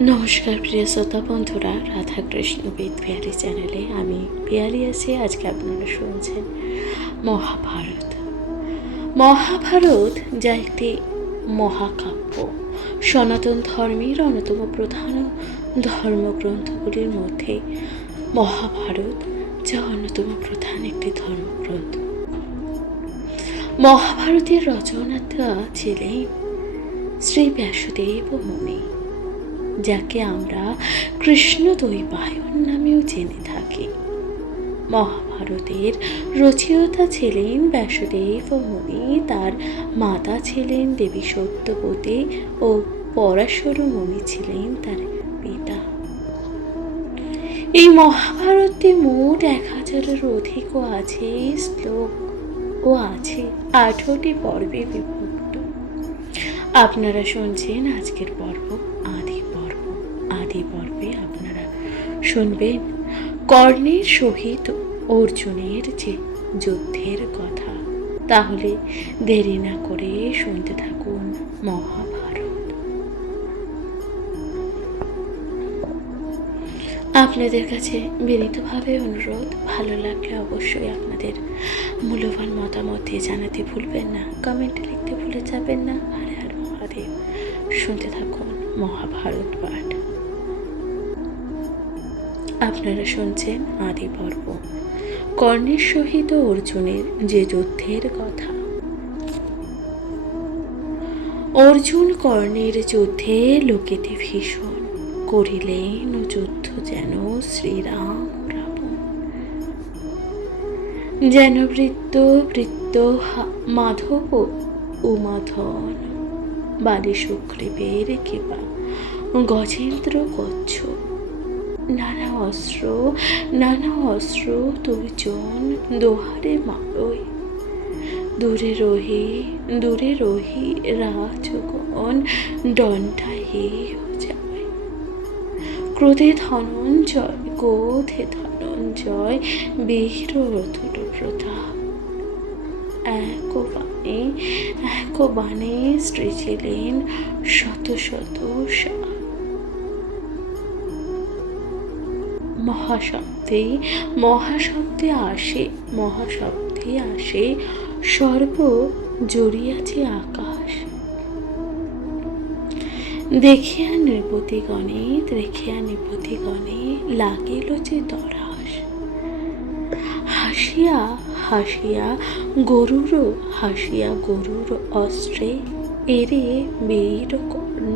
নমস্কার প্রিয় শ্রোতা বন্ধুরা, রাধাকৃষ্ণ বিদ পিয়ালি চ্যানেলে আমি পিয়ালি আছি। আজকে আপনারা শুনছেন মহাভারত। মহাভারত যা একটি মহাকাব্য, সনাতন ধর্মের অন্যতম প্রধান ধর্মগ্রন্থগুলির মধ্যে মহাভারত যা অন্যতম প্রধান একটি ধর্মগ্রন্থ। মহাভারতের রচনাটা ছিলেন শ্রী ব্যাসদেব মুনি, যাকে আমরা কৃষ্ণদ্বৈপায়ন নামেও জেনে থাকি। মহাভারতের রচয়িতা ছিলেন ব্যাসদেব মুনি, তার মাতা ছিলেন দেবী সত্যবতী ও পরাশর মুনি ছিলেন তার পিতা। এই মহাভারতে মোট 1000-এরও অধিকও আছে শ্লোক ও আছে 8টি পর্বে বিভক্ত। আপনারা শুনছেন আজকের পর্ব আদি পর্বে আপনারা শুনবেন কর্ণের সহিত অর্জুনের যে যুদ্ধের কথা। তাহলে দেরি না করে শুনতে থাকুন মহাভারত। আপনাদের কাছে বিনীতভাবে অনুরোধ, ভালো লাগলে অবশ্যই আপনাদের মূল্যবান মতামত দিয়ে জানাতে ভুলবেন না, কমেন্টে লিখতে ভুলে যাবেন না। হর হর মহাদেব। শুনতে থাকুন মহাভারত পাঠ। আপনারা শুনছেন আদি পর্ব, কর্ণের সহিত অর্জুনের যে যুদ্ধের কথা। অর্জুন কর্ণের যুদ্ধে লোকেতে ভীষণ করিলেন যুদ্ধ যেন শ্রীরাম রাবণ। যেন বৃত্ত মাধব উমাধন, বালি সুগ্রীবের কিবা গজেন্দ্র গচ্ছ। নানা অস্ত্র দুর্জন দোহারে মারই। দূরে রহি রাজগণ দণ্ডায়ী যায়। ক্রোধে ধনঞ্জয় বীর অতুল প্রতাপ। এক বাণে সৃজিলেন শত সাপ। মহাশব্দে আসে সর্ব জড়িয়াছে আকাশ। দেখিয়া নৃপতিগণে লাগিল যে তরাস। হাসিয়া গরুর অস্ত্রে এরে বীর কর্ণ।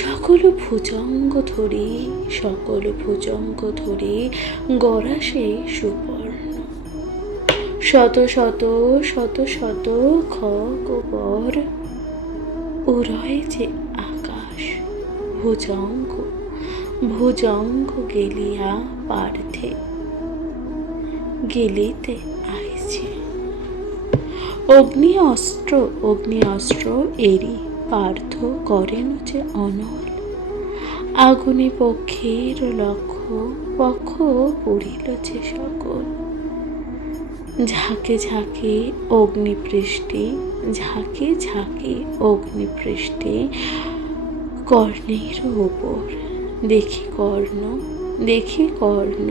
সকল ভুজঙ্গ ধরি গরাসে সুবর্ণ। শত খগবর উড়য় যে আকাশ। ভুজঙ্গ গেলিয়া পার্থে গেলিতে আইছে। অগ্নি অস্ত্র এরি পার্থ করেন যে অনল। আগুনে পক্ষের পক্ষ পড়িল যে সকল। ঝাঁকে অগ্নিবৃষ্টি কর্ণের উপর। দেখি কর্ণ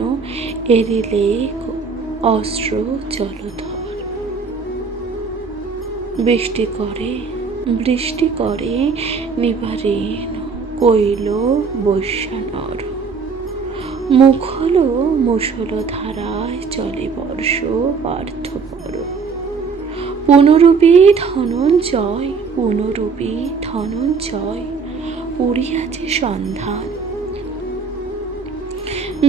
এরিলে অস্ত্র জলধর। বৃষ্টি করে নিবারেণ কইল বৈশ্যানর। মুষল ধারায় চলে বর্ষ পার্থপর। পুনরূপী ধনঞ্জয় উড়িয়াছে সন্ধান।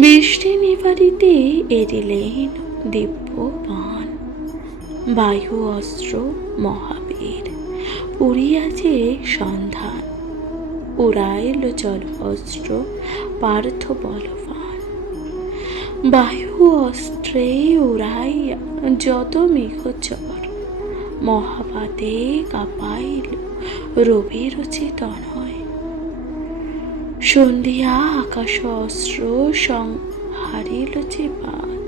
বৃষ্টি নিবারিতে এরিলেন দিব্য বাণ। বায়ু অস্ত্র মহাবীর উড়িয়াছে সন্ধান। উড়াইল জল অস্ত্র পার্থ বলবান। বায়ু অস্ত্রে উড়াইয়া যত মেঘচর। মহাপাতে কাঁপাইল রবির চেতনয়। সন্ধিয়া আকাশ অস্ত্র সংহারিল যে বাদ।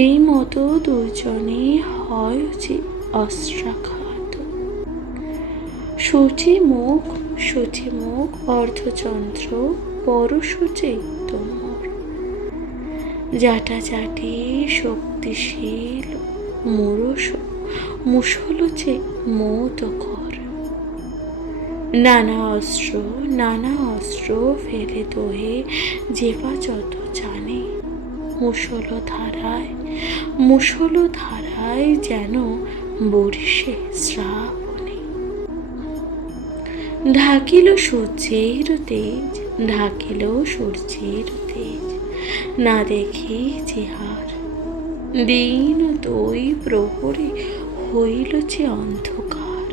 এই মতো দুজনে হয় যে অস্ত্রাঘাত। সূচি মুখ অর্ধচন্দ্র বড় সূচি তোমর, জাটাজাটি শক্তিশীল মুসলচে মৌত কর। নানা অস্ত্র ফেলে দোহে যেবা যত জানে, মুষল ধারায় যেন বরিশে শ্রাবণে। ঢাকিল সূর্যের তেজ, না দেখি চেহার। দিন দুই প্রহরে হইল যে অন্ধকার,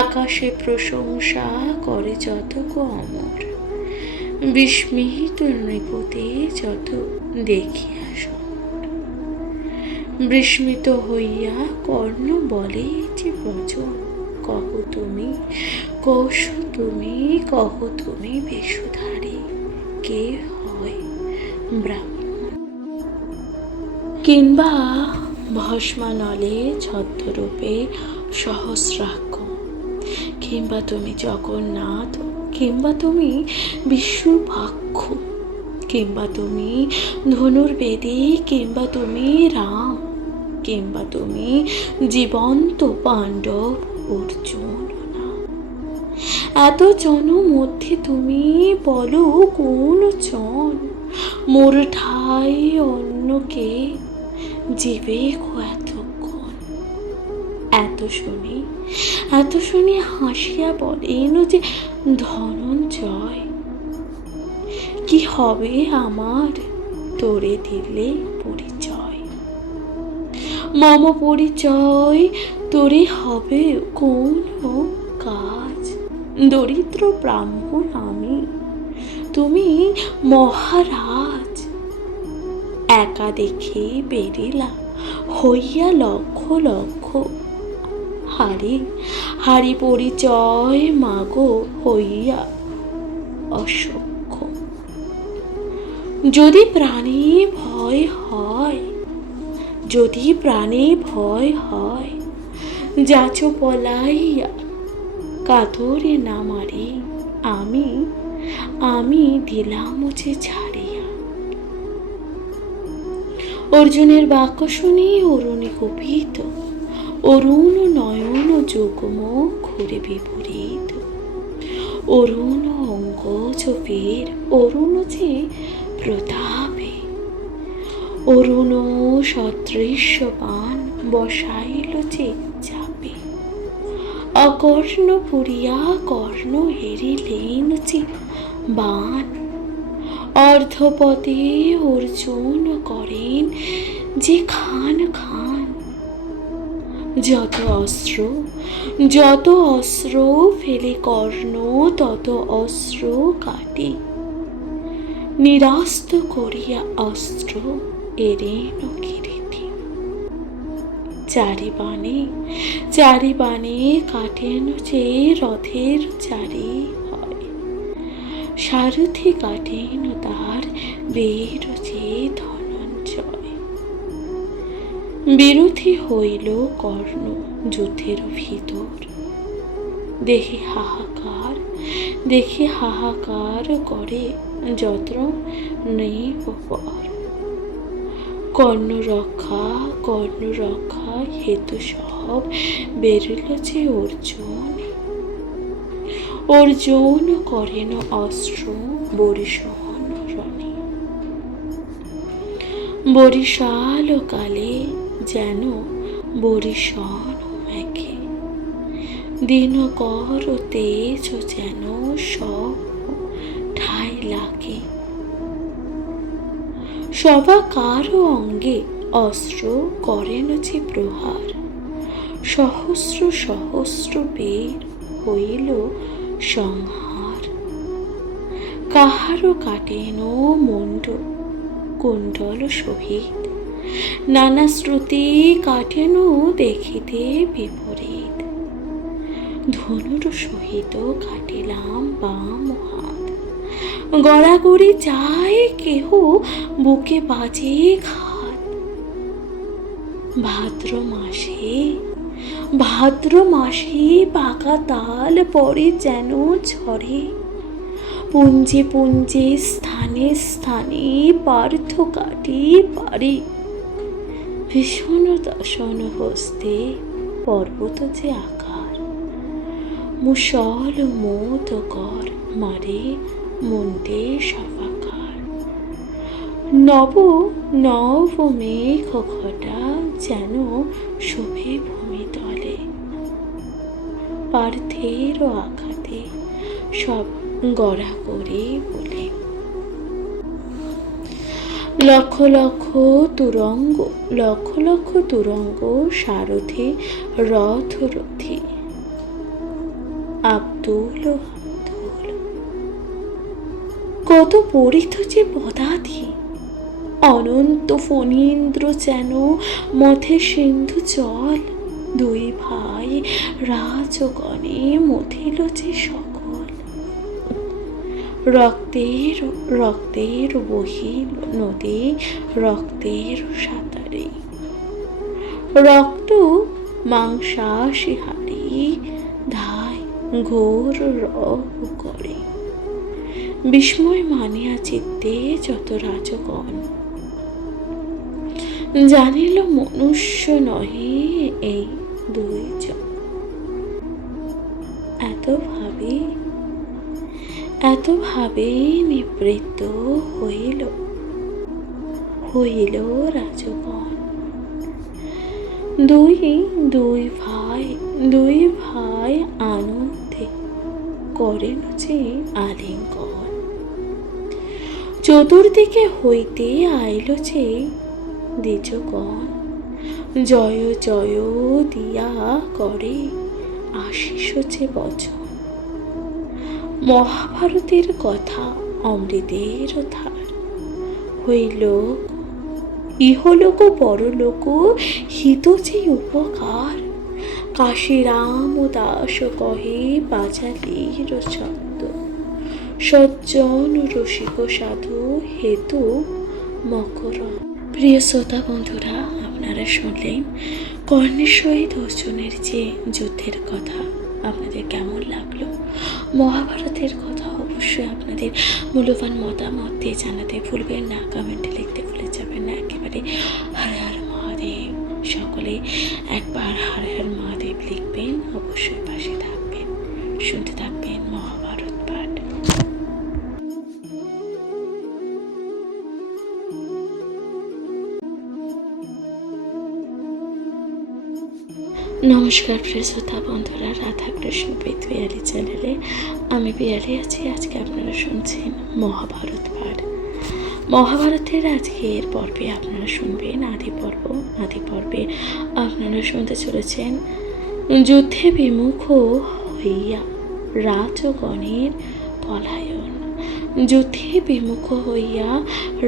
আকাশে প্রশংসা করে যত গো অমর। বিস্মিত নৃপতে যত দেখিয়া সমর, বিস্মিত হইয়া কর্ণ বলে যে বচন। কহ তুমি বেশধারী, কে হয় ব্রাহ্মণ। কিংবা ভস্মানলে ছদ্মরূপে সহস্রাক্ষ, কিংবা তুমি জগন্নাথ, কিংবা তুমি বিষ্ণুপাক্ষ, কিংবা তুমি ধনুর্বেদী, কিংবা তুমি রাম, কিংবা তুমি জীবন্ত পাণ্ডব অর্জুন। এত জন মধ্যে তুমি বলো কোন জন, মোর ঠাই অন্য কে জীবে এতক্ষণ। এত শুনি হাসিয়া বলেন যে ধনঞ্জয়, কি হবে আমার তোরে দিলে পরিচয়। মম পরিচয় তোরে হবে কোন কাজ, দরিদ্র ব্রাহ্মণ আমি, তুমি মহারাজ। একা দেখে বেরিলা হইয়া লক্ষ, হারি পরিচয় মাগো হইয়া অসখ্য। যদি প্রাণে ভয় হয়, যাচ পলাইয়া কাতরে না মারি, আমি দিলাম যে ছাড়িয়া। অর্জুনের বাক্য শুনি অরুণী কুপিত, অরুণ নয়ন যুগ্ম ঘুরে বিপরীত। অরুণ অঙ্গ চোপের, অরুণ যে প্রতাপে, অরুণ সদৃশ্য পান বসাইল যে চাপে। অকর্ণ পুরিয়া কর্ণ হেরিলেন যে বান, অর্ধপদে অর্জুন করেন যে খান। যত অস্ত্র ফেলে কর্ণ তত অস্ত্র কাটে, নিরাস্ত করিয়া অস্ত্র এড়েন কীর্তি। চারি বাণে কাটেন যে রথের চারি হয়, সারথি কাটেন তার বীর যে ধনঞ্জয়। বিরোধী হইল কর্ণ যুদ্ধের ভিতর, দেখি হাহাকার করে যত্র নৃপর। কর্ণ রক্ষা হেতু সব বেরিল যে অর্জুন করেন অস্ত্র বরিশন রণে। বরিশাল কালে যেন বরিশন মেঘে, দিনকর তেজ যেন সব ঠাই লাগে। সবা কারো অঙ্গে অস্ত্র করেন যে প্রহার, সহস্র বের হইল সংহার। কাহারও কাটেন কুণ্ডল সহিত, নানা শ্রুতি কাটেন দেখিতে বিপরীত। ধনুর সহিত কাটিলাম বাম হাত, গড়াগড়ি যায় কেহ বুকে বাজে ঘাত। ভাদ্র মাসে ভাদ্র মাসে পাকা তাল পড়ে যেন ঝরে, পুঞ্জে পুঞ্জে স্থানে স্থানে পার্থ কাটে পারে, ভীষণ দশন হস্তে পর্বত যে আকার, মুষল মোত কর মারে মন্ডে সফাকার, নব নব মেঘ ঘটা যেন শোভে ভূমি তলে, পার্থের আঘাতে সব গড়া করে বলে, লক্ষ লক্ষ তুরঙ্গ লক্ষ লক্ষ তুরঙ্গ সারথি রথ রথি, আব্দুল আব্দুল কত পরিত যে পদাধি, অনন্ত ফণীন্দ্র যেন মথে সিন্ধু জল, দুই ভাই রাজগণে মথিল যে সকল, রক্তের রক্তের বহিল নদী রক্তের সাঁতারে, রক্ত মাংসাশী হারি ধায় ঘোর রব করে, বিস্ময় মানিয়া চিত্তে যত রাজগণ, জানিল মনুষ্য নহে এই দুইজন, এত ভাবে নিবৃত্ত হইল হইল রাজগণ, দুই ভাই আনন্দে করেন যে আলিঙ্গন, চতুর্দিকে হইতে আইল যে দ্বিজগণ, জয় জয় দিয়া করে আশিস যে বচন, মহাভারতের কথা অমৃতের ধার, হইল ইহলোক পরলোক হিত যে উপকার, কাশীরাম দাস কহে পাঁচালীর ছন্দ, সজ্জন রসিক সাধু হেতু মকরন্দ। প্রিয় শ্রোতা বন্ধুরা, আপনারা শুনলেন কর্ণের সহিত অর্জুনের যে যুদ্ধের কথা। আপনাদের কেমন লাগলো? মহাভারতের কথা অবশ্যই আপনাদের মূল্যবান মতামত দিয়ে জানাতে ভুলবেন না, কমেন্টে লিখতে ভুলে যাবেন না। একেবারে হর হর মহাদেব, সকলে একবার হর হর মহাদেব লিখবেন, অবশ্যই পাশে থাকবেন, শুনতে থাকবেন মহাভারত পাঠ। নমস্কার প্রিয় শ্রোতা বন্ধুরা, রাধাকৃষ্ণ পিয়ালি চ্যানেলে আমি পিয়ালি আছি। আজকে আপনারা শুনছেন মহাভারত পাঠ। মহাভারতের আজকের পর্বে আপনারা শুনবেন আদি পর্বে আপনারা শুনতে চলেছেন যুদ্ধে বিমুখ হইয়া রাজগণের পলায়ন। যুদ্ধে বিমুখ হইয়া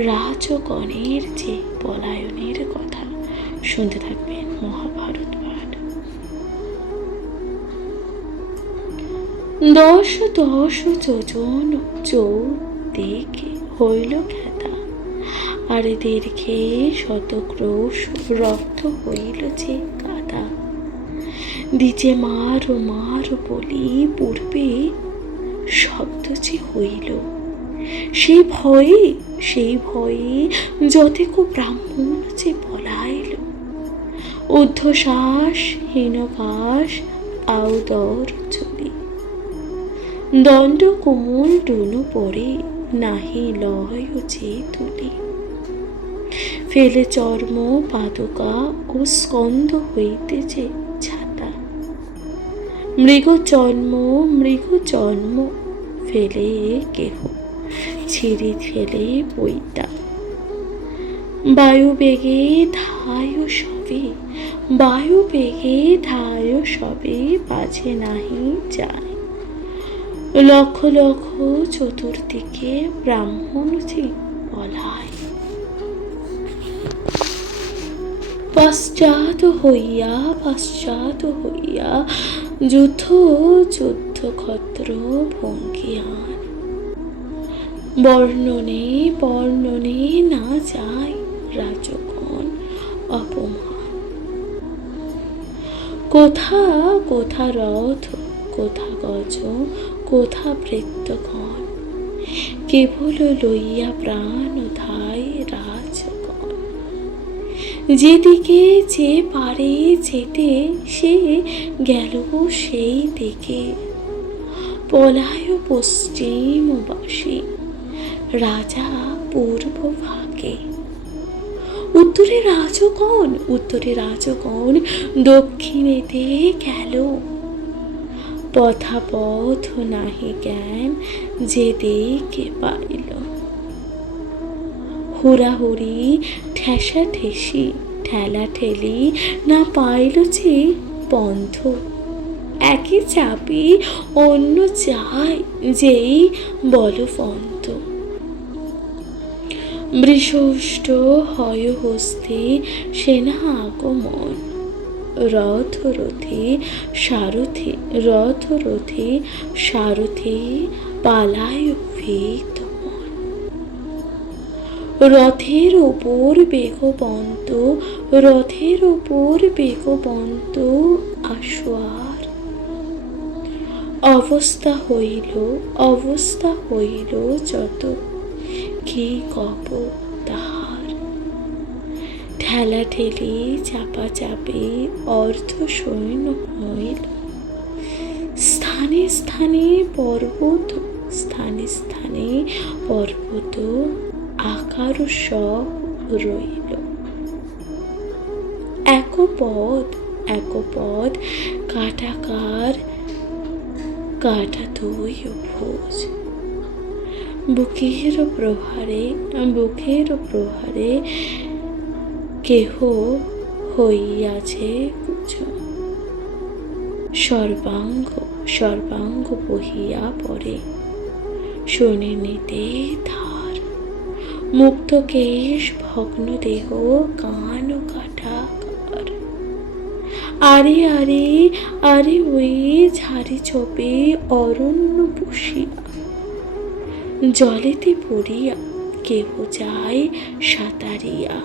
রাজগণের যে পলায়নের কথা শুনতে থাকবেন মহাভারত পাঠ। 10 যোজন চৌদিকে হইল খেতা, আর দীর্ঘে শতক্রোশ রক্ত হইল যে কাদা। দিজে মার বলি পূর্বে শব্দ যে হইল, সেই ভয়ে যতেক ব্রাহ্মণ যে পলাইল। ঊর্ধ্বশ্বাস হীনবাস আউদর চলি, দণ্ড কোমল ডুনু পরে নাহি লয় যে তুলি। ফেলে চর্ম পাদুকা ও স্কন্ধ হইতেছে ছাতা, মৃগ জন্ম ফেলে কেহ ছিঁড়ি ফেলে বইতা। বায়ু বেগে ধায় সবে বাজে নাহি যায়। লক্ষ লক্ষ চতুর্দিকে ব্রাহ্মণ যে পলায়। পশ্চাৎ হইয়া যুদ্ধ ক্ষত্র ভঙ্গিয়ান। বর্ণনে না যায় রাজগণ অপমান। কোথা কোথা রথ, কোথা গজ, কোথা বৃত্তগণ, কেবল লইয়া প্রাণ ধাই রাজগণ। যেদিকে যে পারে যেতে সে গেল সেই দিকে, পলায় পশ্চিমবাসী রাজা পূর্ব ভাগে। উত্তরে রাজগণ, উত্তরে রাজগণ দক্ষিণেতে গেল, পথাপথ নাহি জ্ঞান যেদিকে পাইল। হুড়াহুড়ি ঠেসা ঠেসি ঠেলা ঠেলি না পাইল যে পন্থ, একে চাপি অন্য যায় যেই বলবন্ত। বৃষষ্ট হয় হস্তে সেনা আগমন, রথরথে সারথি রথরথে সারথি পালায় ভীত মন। রথের ওপর বেগবন্ত, রথের ওপর বেগবন্ত আশোয়ার। অবস্থা হইল যত, কি কব তাহার। ঠেলা ঠেলি চাপা চাপি অর্ধ সৈন্য হইল, স্থানে স্থানে পর্বত, স্থানে স্থানে পর্বত আকার সব রইল। একপদ কাটাকার কাটা দুই ভোজ, বুকের প্রহারে কেহ হইয়াছে কুচো। সর্বাঙ্গ বহিয়া পড়ে শোনেনিতে ধার। মুক্ত কেশ ভগ্ন দেহ কান কাটা কার। আরে আরে আরে ওই ঝাড়ি চোপে অরণ্য বসিয়া, জলেতে পড়িয়া কেহ যায় সাঁতারিয়া।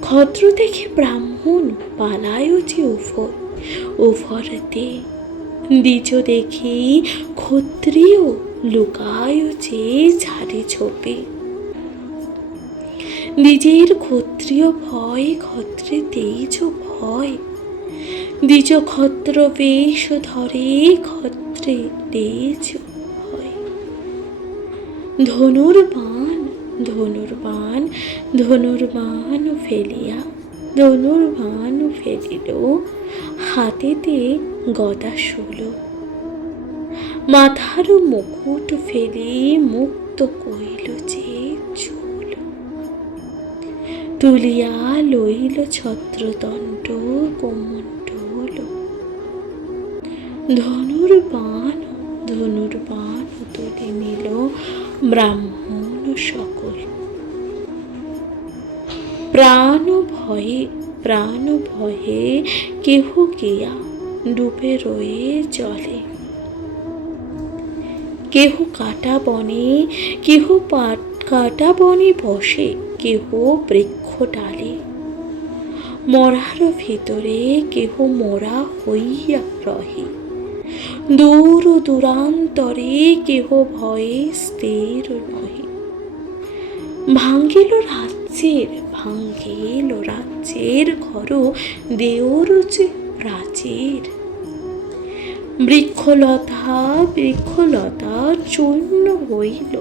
ক্ষত্র দেখে ব্রাহ্মণ পালায় যে উভরতে, দ্বিজ দেখি ক্ষত্রিয় লুকায় যে ঝাড়ি ছোপে। দ্বিজের ক্ষত্রিয় ভয়, ক্ষত্রে তেজ ভয়, দ্বিজ ক্ষত্র বেশ ধরে, ক্ষত্রে তেজ ভয়। ধনুর্বাণ ফেলিল, হাতেতে গদা শূল। মাথার মুকুট ফেলি মুক্ত কইল যে চুল। তুলিয়া লইল ছত্রদণ্ড কমণ্ডল। ধনুর্বাণ তুলে নিল ব্রাহ্মণ সকল। প্রাণ ভয়ে কেহ গিয়া ডুবে রয়ে জলে। কেহ কাটা বনে বসে, কেহ বৃক্ষ ডালে। মরার ভিতরে কেহ মরা হইয়া রহে, দূর দূরান্তরে কেহ ভয়ে স্থির নহে। ভাঙ্গিল রাজ্যের ঘর দেওর যে প্রাচীর। বৃক্ষলতা চূর্ণ হইল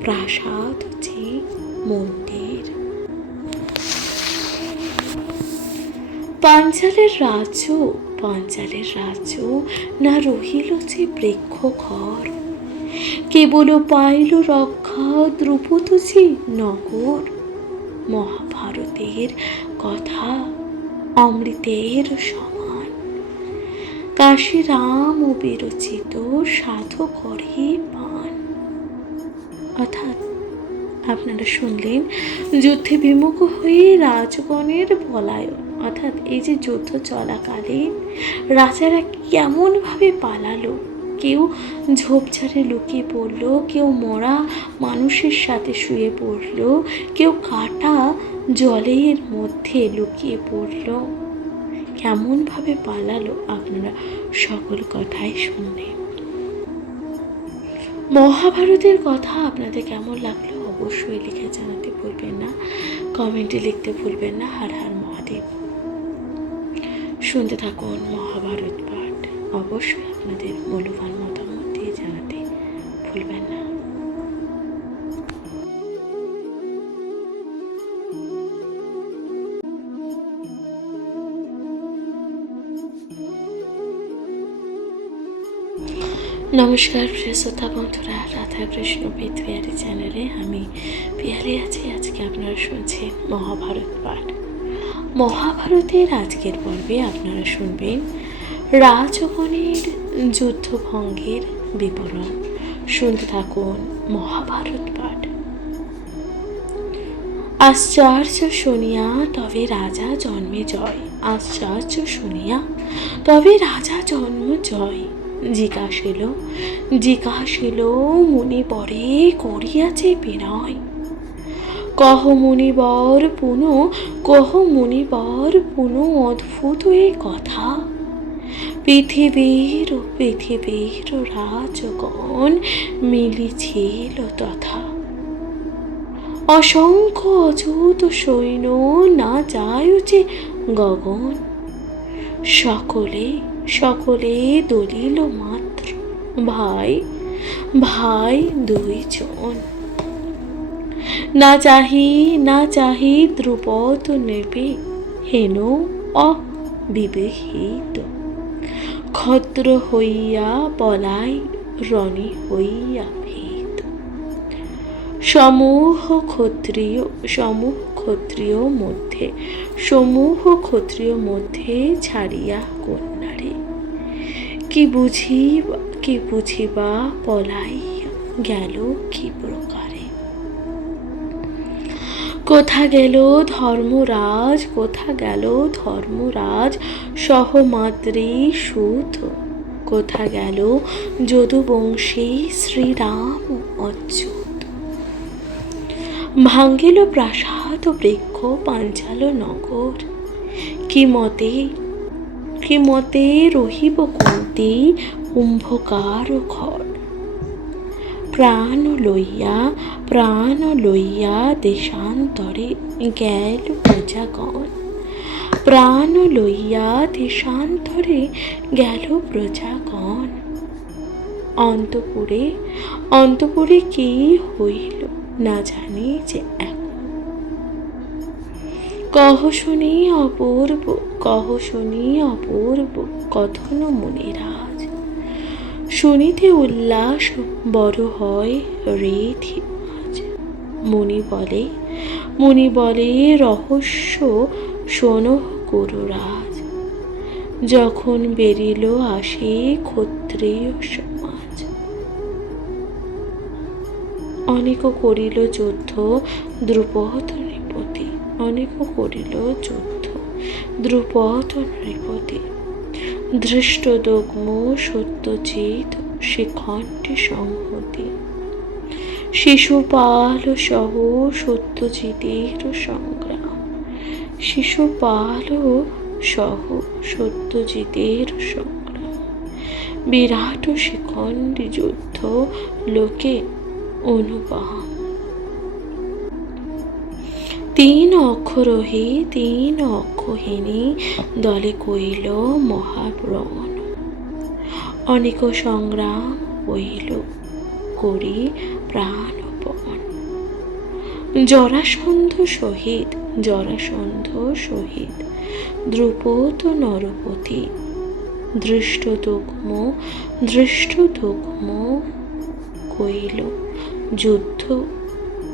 প্রাসাদ যে মন্দির। পাঞ্চালের রাজ্য না রহিল যে বৃক্ষ ঘর। কেবল পাইল রক্ষা দ্রুপদ যে নগর। মহাভারতের কথা অমৃতের সমান, কাশী রাম ও বিরচিত সাধু করে পান। অর্থাৎ আপনারা শুনলেন যুদ্ধে বিমুখ হয়ে রাজগণের পলায়ন। অর্থাৎ এই যে যুদ্ধ চলাকালীন রাজারা কেমনভাবে পালালো। কেউ ঝোপঝাড়ে লুকিয়ে পড়লো, কেউ মরা মানুষের সাথে শুয়ে পড়লো, কেউ কাটা জলের মধ্যে লুকিয়ে পড়লো, কেমনভাবে পালালো আপনারা সকল কথাই শুনলেন। মহাভারতের কথা আপনাদের কেমন লাগলো অবশ্যই লিখে জানাতে ভুলবেন না, কমেন্টে লিখতে ভুলবেন না। হর হর মহাদেব। শুনতে থাকুন মহাভারত পাঠ। অবশ্যই আপনাদের মূল্যবান মতামত দিয়ে জানাতে ভুলবেন না। নমস্কার প্রিয় শ্রোতা বন্ধুরা, রাধা কৃষ্ণ বিহারি চ্যানেলে আমি পিয়ালি আছি। আজকে আপনারা শুনছেন মহাভারত পাঠ। মহাভারতের আজকের পর্বে আপনারা শুনবেন রাজগণের যুদ্ধভঙ্গের বিবরণ। শুনতে থাকুন মহাভারত পাঠ। আশ্চর্য শুনিয়া তবে রাজা জন্মে জয়। আশ্চর্য শুনিয়া তবে রাজা জন্ম জয়। জিজ্ঞাসিল মুনি পরে করিয়াছে বিনয়। কহ মুনিবর পুনঃ অদ্ভুত এ কথা। পৃথিবীর রাজগণ মিলিছিল তথা। অসংখ্য অযুত সৈন্য না যায় যে গগন। সকলে দলিল মাত্র ভাই দুইজন। না চাহি দ্রুপদ নেবে হেন অবিবেহিত। ক্ষত্র হইয়া পলাই রণে হইয়া ভীত। সমূহ ক্ষত্রিয় মধ্যে ছাড়িয়া কন্যারে। কি বুঝিবা পলাইয়া গেল কি প্রকারে। কোথা গেল ধর্মরাজ সহমাত্রী সুত। কোথা গেল যদুবংশী শ্রীরাম অচ্যুত। ভাঙ্গিল প্রাসাদ বৃক্ষ পাঞ্চাল নগর। কি মতে রহিব কুন্তি কুম্ভকার ঘর। প্রাণ লইয়া দেশান্তরে গেল প্রজাগণ। অন্তপুরে কি হইল না জানি যে এখন। কহ শুনি অপূর্ব কথন মুনিরাজ। শুনিতে উল্লাস বড় হয় রেধিমাজ। মুনি বলে রহস্য শোনহ গুরুরাজ। যখন বেরিল আসে ক্ষত্রিয় সমাজ। অনেক করিল যুদ্ধ দ্রুপদ নৃপতি। ধৃষ্টদ্যুম্ন সত্যজিৎ শিখণ্ডী সংহতি। শিশুপাল সহ সত্যজিতের সংগ্রাম। বিরাট শিখণ্ডী যুদ্ধ লোকে অনুপম। 3 অক্ষহীনী দলে কইল মহাপ্রণ। অনেক সংগ্রাম হইল করি প্রাণপণ। জরাসন্ধ সহিত দ্রুপদ নরপতি। ধৃষ্টদ্যুম্ন কইল যুদ্ধ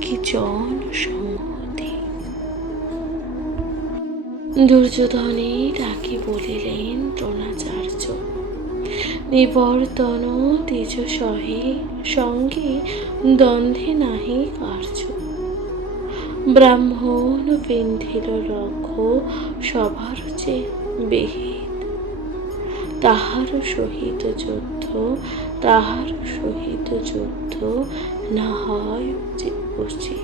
কি জন সংহতি। দুর্যোধনে ডাকি বলিলেন দ্রোণাচার্য। নিবর্তন তেজ সঙ্গে দ্বন্দ্বে নাহি কার্য। ব্রাহ্মণ পিন্ধিল লক্ষ সবার যে বিহিত। তাহার সহিত যুদ্ধ না হয় উচিত।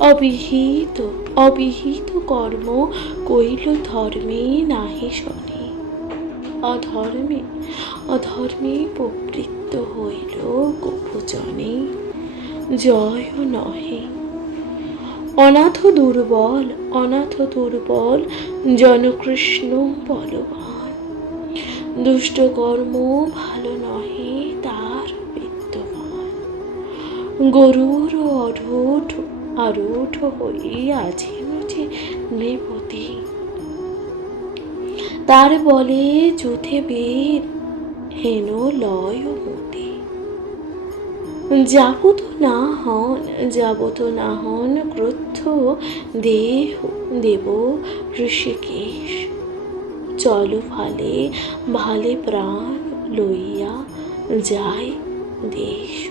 অবিহিত অবিহিত কর্ম কইল ধর্মে নাহি শনি। অধর্মে অধর্মে প্রবৃত্ত হইল গোপজনে, জয় নহে। অনাথ দুর্বল অনাথ দুর্বল জনকৃষ্ণ বলবান, দুষ্ট কর্ম ভালো নহে তার বিদ্যমান। গরুর অরূঢ় আরূঢ় হইয়াছে যে নৃপতি, তার বলে যুথে বীর হেন লয় মতি। যাবত না হন ক্রুদ্ধ দেহ দেব ঋষিকেশ, চল ভালে ভালে প্রাণ লইয়া যায় দেশ।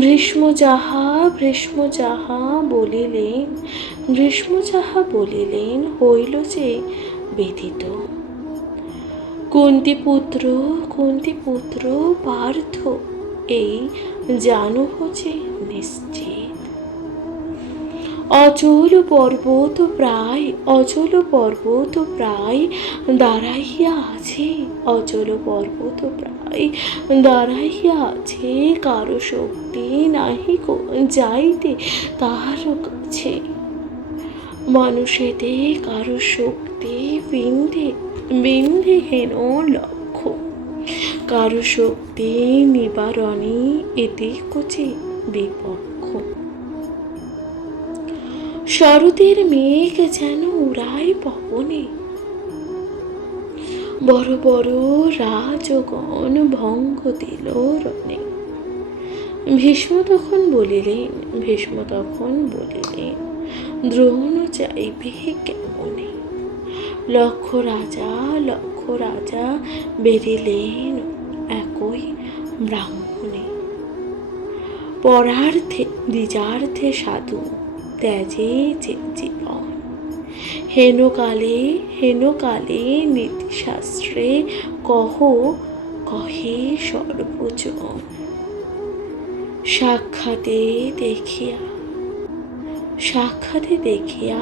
ভীষ্ম যাহা বলিলেন হইল যে ব্যথিত। কুন্তি পুত্র পার্থ এই জানহ যে নিশ্চিত। অচল পর্বত প্রায় দাঁড়াইয়া আছে, অচল পর্বত প্রায় দাঁড়াইয়া আছে, কারো শক্তি নাহি যাইতে তাহার কাছে। মানুষেতে কারো শক্তি বিন্ধে হেন লক্ষ্য, কারো শক্তি নিবারণে এতে কুচি বিপক্ষ। শরতের মেঘ যেন উড়ায় পবনে, বড় বড় রাজগণ ভঙ্গ দিল রণে। ভীষ্ম তখন বলিলেন দ্রোণ যাইবে কেমনে। লক্ষ রাজা বেরিলেন একই ব্রাহ্মণে। পরার্থে দ্বিজার্থে সাধু ত্যাজে যে জীবন, হেন কালে নীতিশাস্ত্রে কহে সর্বজন। সাক্ষাতে দেখিয়া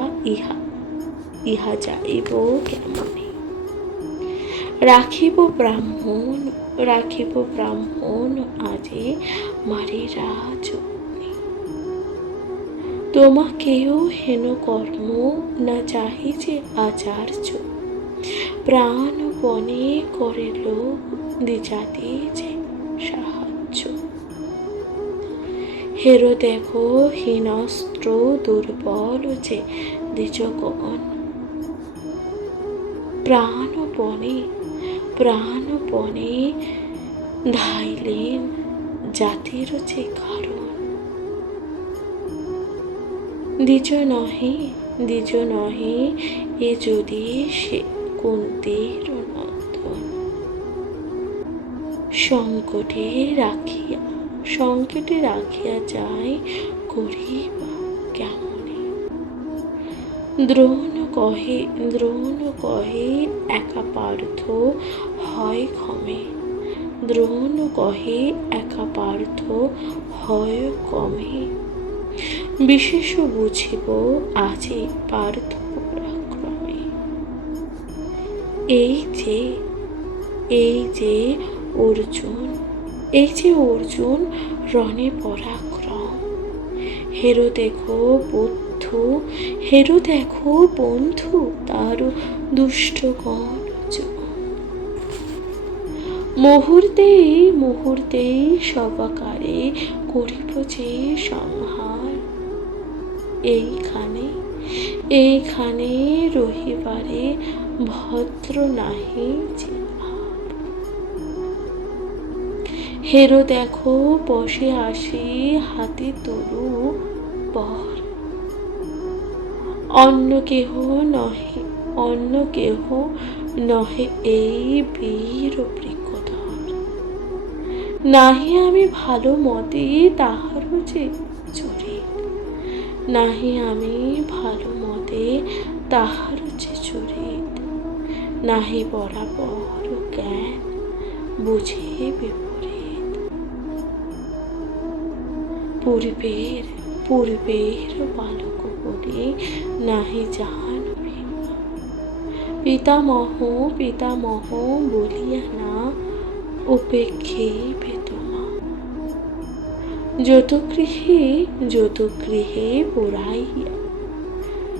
ইহা যাইব কেমনে। রাখিব ব্রাহ্মণ আজে মারি রাজগ্নি। তোমাকেও হেন কর্ম না চাহি যে আচার্য, প্রাণপণে করিল দ্বিজাতি যে সাহায্য। হেরো দেখো হীনস্ত্র দুর্বল যে দ্বিজগণ, প্রাণপণে ধাইলেন জাতির যে কারণ। দ্বিজ নহে এ যদি সে কুন্তীর নন্দন। সংকটে রাখিয়া যায় করিবা কেমনে। দ্রোণ কহে একা পার্থ হয় কমে। বিশেষ বুঝিব আজি পার্থ পরাক্রমে। এই যে অর্জুন রণে পরাক্রম। হেরো দেখো বন্ধু তার দুষ্টগণ। মুহূর্তেই সবাকারে করিব যে সংহার। এইখানে রহিবারে ভদ্র নাহি যে ভাব। হেরো দেখো বসে আসি হাতে তরু বর। অন্য কেহ নহে এই বীর বৃকধর। নাহি আমি ভালো মতে তাহার যে চরিত, নাহি বরাবর জ্ঞান বুঝে বিপরীত। পূর্বের বালক বলে নাহি জান ভিন্ন। পিতামহ পিতামহ বলিয়া না উপেক্ষে বেতমা। যত গৃহে পোড়াইয়া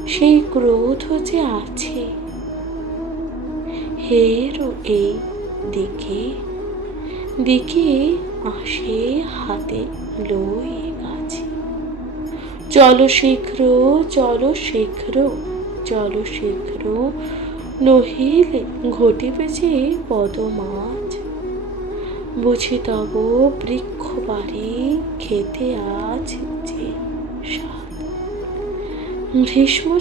সেই ক্রোধ যে আছে, হেরো এই দিকে দিকে আসে হাতে লই গাছে। চলো শীঘ্র চলো শীঘ্র চলো শীঘ্র, নহিলে ঘটিবে যে পদমাজ। বুঝি তব বৃক্ষ বাড়ি খেতে আজ যে স্বাদ। ভীষ্ম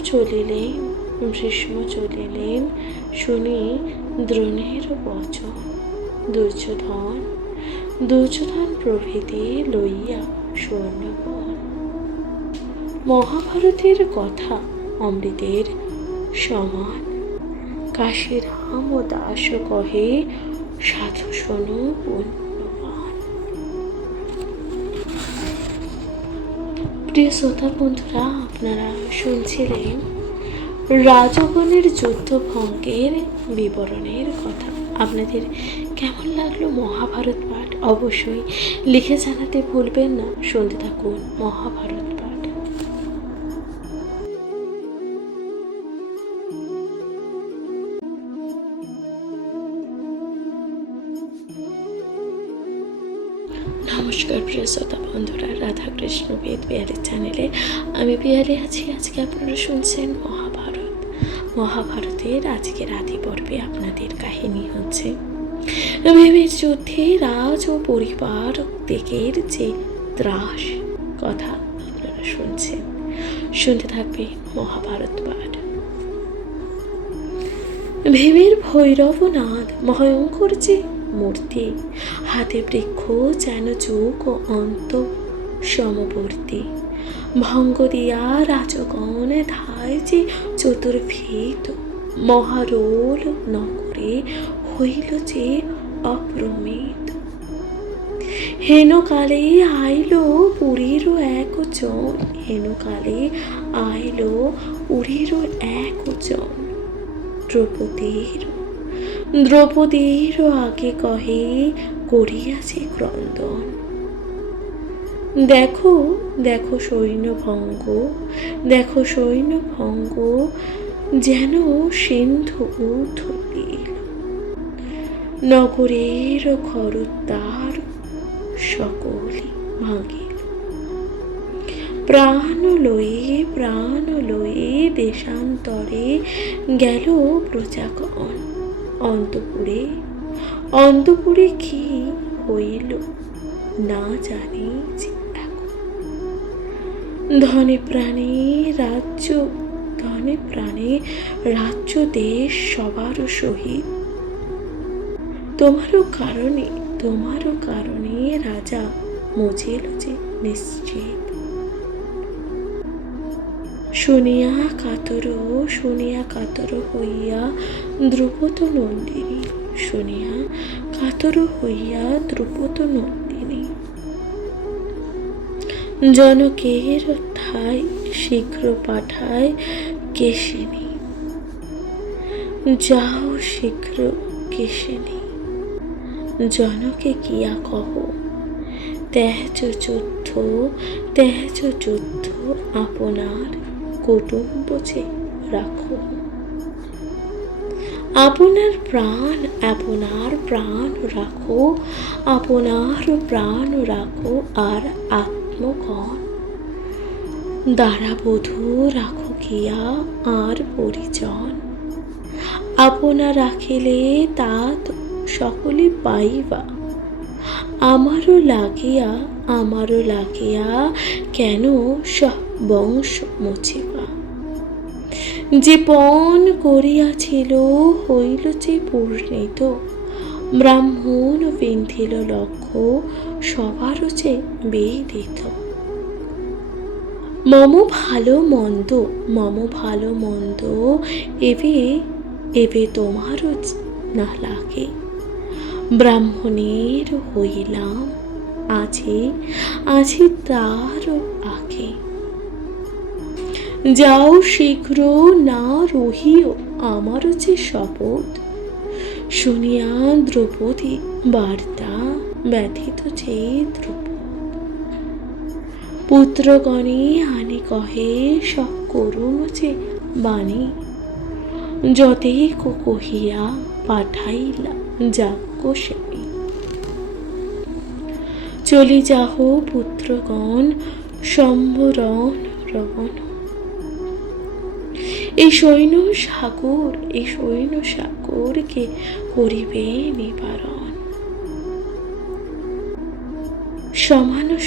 চলিলেন শুনি দ্রোণের বচন। দুর্যোধন প্রভৃতি লইয়া সৈন্যবল। মহাভারতের কথা অমৃতের সমান। কাশীরাম ও দাস কহে সাধু শোনো পুণ্যবান। প্রিয় শ্রোতা বন্ধুরা, আপনারা শুনছিলেন রাজগণের যুদ্ধভঙ্গের বিবরণের কথা। আপনাদের কেমন লাগলো মহাভারত পাঠ অবশ্যই লিখে জানাতে ভুলবেন না। শুনতে থাকুন মহাভারত পাঠ। নমস্কার প্রিয় শ্রোতা বন্ধুরা, রাধাকৃষ্ণ বেদ বিহারের চ্যানেলে আমি বিহারে আছি। আজকে আপনারা শুনছেন মহাভারতের আজকের আদি পর্বে আপনাদের কাহিনী হচ্ছে ভীমের যুদ্ধে রাজ ও পরিবার দিকের যে ত্রাস কথা আপনারা শুনছেন। শুনতে থাকবে মহাভারত পাঠ। ভীমের ভৈরবনাথ ভয়ঙ্কর যে মূর্তি, হাতে বৃক্ষ যেন যুগ ও অন্ত সমবর্তী। ভঙ্গ দিয়া রাজগণ ধায় যে চতুর্ভীত, মহারোল নগরে হইল যে অপ্রমিত। হেনকালে আইল পুরীরও একজন, হেনকালে আইল পুরীরও একজন। দ্রৌপদীর আগে কহে করিয়াছে ক্রন্দন। দেখো দেখো সৈন্যভঙ্গ, দেখো সৈন্যভঙ্গ, যেন সিন্ধু উথলিল। নগরের ঘরদ্বার সকলে ভাঙিল। প্রাণ লয়ে দেশান্তরে গেল প্রজাগণ। অন্তপুরে কি হইল না জানি এখন। ধনে প্রাণে রাজ্য দেশ সবার সহিত। তোমারও কারণে রাজা মজিল যে নিশ্চিত। শুনিয়া কাতর হইয়া দ্রুপদ নন্দিনী। জনকের ঠাই শীঘ্র পাঠায় কেশিনী। যাও শীঘ্র কেশিনী, জনকে গিয়া কহ তেজ যুদ্ধ আপনার কুটুম্ব যে রাখো। আপনার প্রাণ রাখো, আপনার প্রাণ রাখো, আর আত্মগণ দ্বারাবধূ রাখো গিয়া আর পরিজন। আপনা রাখিলে তাত সকলে পাইবা, আমারও লাগিয়া কেন সব বংশ মুছিবা। যে পণ করিয়াছিল হইল যে পূর্ণিত, ব্রাহ্মণ বিন্ধিল লক্ষ্য সবারও যে বেদিত। মম ভালো মন্দ এবে তোমারও না লাগে। ব্রাহ্মণের হইলাম আজি তার আগে। যাও শীঘ্র, না রহিও আমার যে শপথ। শুনিয়া দ্রৌপদী বার্তা ব্যথিত যে দ্রুপদ। পুত্রগণে হানি কহে সব করুণ যে বাণী। যতেই কহিয়া পাঠাইলা যাজ্ঞ সেবী। চলি যাহ পুত্রগণ সম্ভরণ রণ। এই সৈন্য সাগরকে করিবে নিবারণ। সমান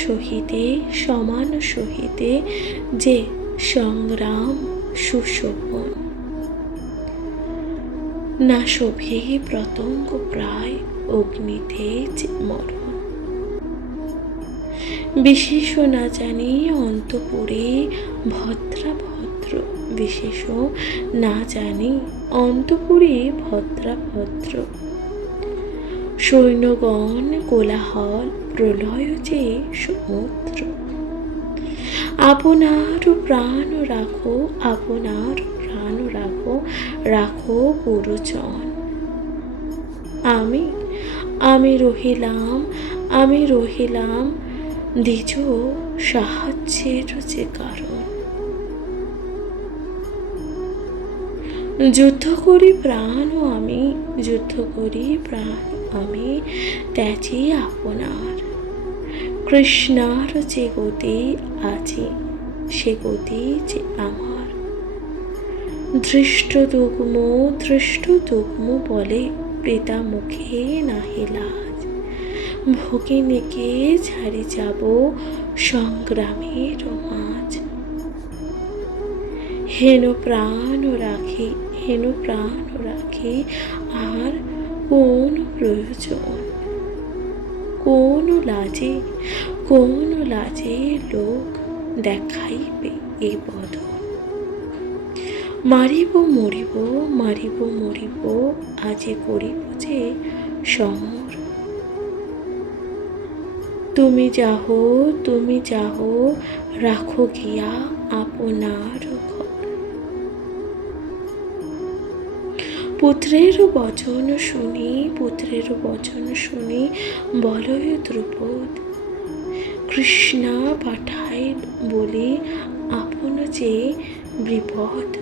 সহিতে যে সংগ্রাম সুশোভন। না শোভে প্রতঙ্গ প্রায় অগ্নিতে যে মরণ। বিশেষ না জানি অন্তপুরে ভদ্রাভদ্র। বিশেষ না জানি অন্তপুরে ভদ্রাভদ্র। সৈন্যগণ কোলাহল প্রলয় যে সমুদ্র। আপনার প্রাণ রাখো, আপনার প্রাণ রাখো, রাখো গুরুজন। আমি রহিলাম দ্বিজ সাহায্যের যে কারণ। যুদ্ধ করি প্রাণ আমি ত্যাজি আপনার। কৃষ্ণার যে গতি আছে সে গতি যে আমার। ধৃষ্টদুগ্ম বলে পিতা মুখে নাহি লাজ। ভগিনীকে ছাড়ি যাব সংগ্রামের মাঝ। হেন প্রাণ রাখি আর কোন প্রয়োজন। কোন লাজে লোক দেখাইবে এ বদন। মারিব মরিব আজি করিব যে সমর। তুমি যাহ রাখো গিয়া আপনার ঘর। পুত্রের বচন শুনি বলয় দ্রুপদ। কৃষ্ণা পাঠাইল বলি আপন যে বিপদ।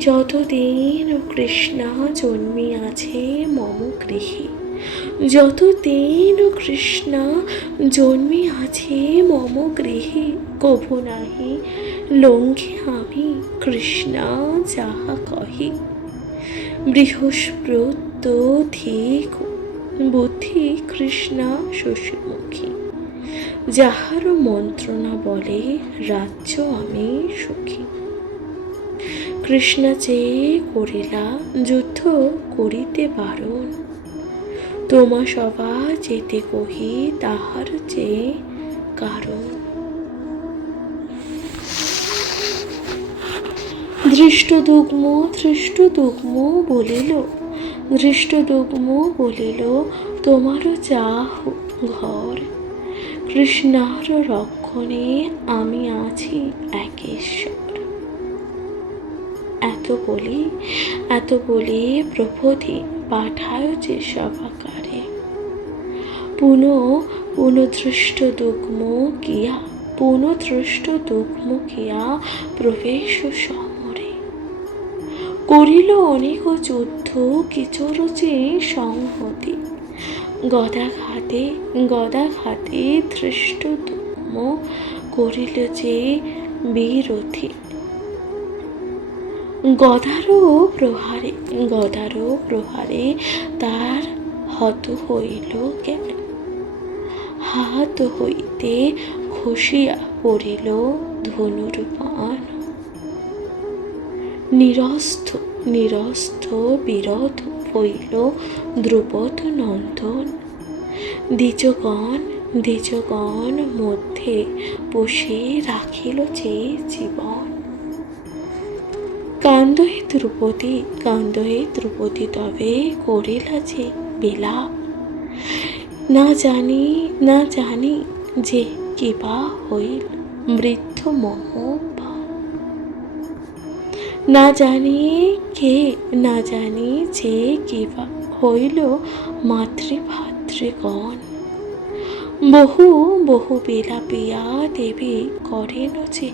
যতদিন কৃষ্ণা জন্মিয়াছে মম গৃহে। যতদিন কৃষ্ণা জন্মিয়াছে মম গৃহে। কভু নাহি লঙ্ঘে আমি কৃষ্ণা যাহা কহে। বৃহস্পত্য ধিক বুদ্ধি কৃষ্ণা শশীমুখী। যাহার মন্ত্রণা বলে রাজ্য আমি সুখী। কৃষ্ণা চেয়ে করিলা যুদ্ধ করিতে বারণ। তোমা সভা যেতে কহি তাহার চেয়ে কারণ। ধৃষ্টদুগ্ম বলিল তোমার যাহ ঘর। কৃষ্ণার রক্ষণে আমি আছি একেশ্বর। এত বলি প্রভৃতি পাঠায় যে সভাকারে। পুনঃ ধৃষ্টদুগ্ম কিয়া প্রবেশ সমরে। করিল অনেক যুদ্ধ কিচোর যে সংহতি। গদাঘাতে ধৃষ্টদুগ্ম করিল যে বিরোধী। গদারও প্রহারে তার হত হইল জ্ঞান। হাত হইতে খসিয়া পড়িল ধনুর বাণ। নিরস্ত বিরোধ হইল দ্রুপদ নন্দন। দ্বিজগণ মধ্যে বসে রাখিল যে জীবন। কান্দহে দ্রৌপদী তবে করিলা যে বিলাপ। না জানি যে কিবা হইল বৃদ্ধ মোহ। না জানি কে, না জানি যে কিবা হইল মাতৃভাতৃগণ। বহু বহু বিলাপিয়া দেবী করেন যে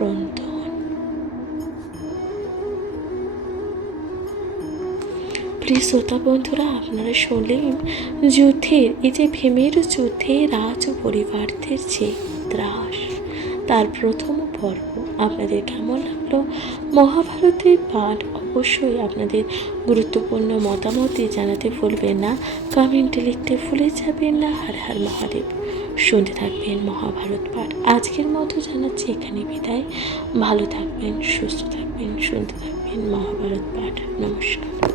রন্ধন। প্রিয় শ্রোতা বন্ধুরা, আপনারা শুনলেন যুদ্ধের, এই যে ভীমের যুদ্ধে রাজ ও পরিবারদের যে ত্রাস, তার প্রথম পর্ব। আপনাদের কেমন লাগলো মহাভারতের পাঠ? অবশ্যই আপনাদের গুরুত্বপূর্ণ মতামত জানাতে ভুলবেন না, কমেন্টে লিখতে ভুলে যাবেন না। হর হর মহাদেব। শুনতে থাকবেন মহাভারত পাঠ। আজকের মতো জানাচ্ছি এখানে বিদায়। ভালো থাকবেন, সুস্থ থাকবেন, শুনতে থাকবেন মহাভারত পাঠ। নমস্কার।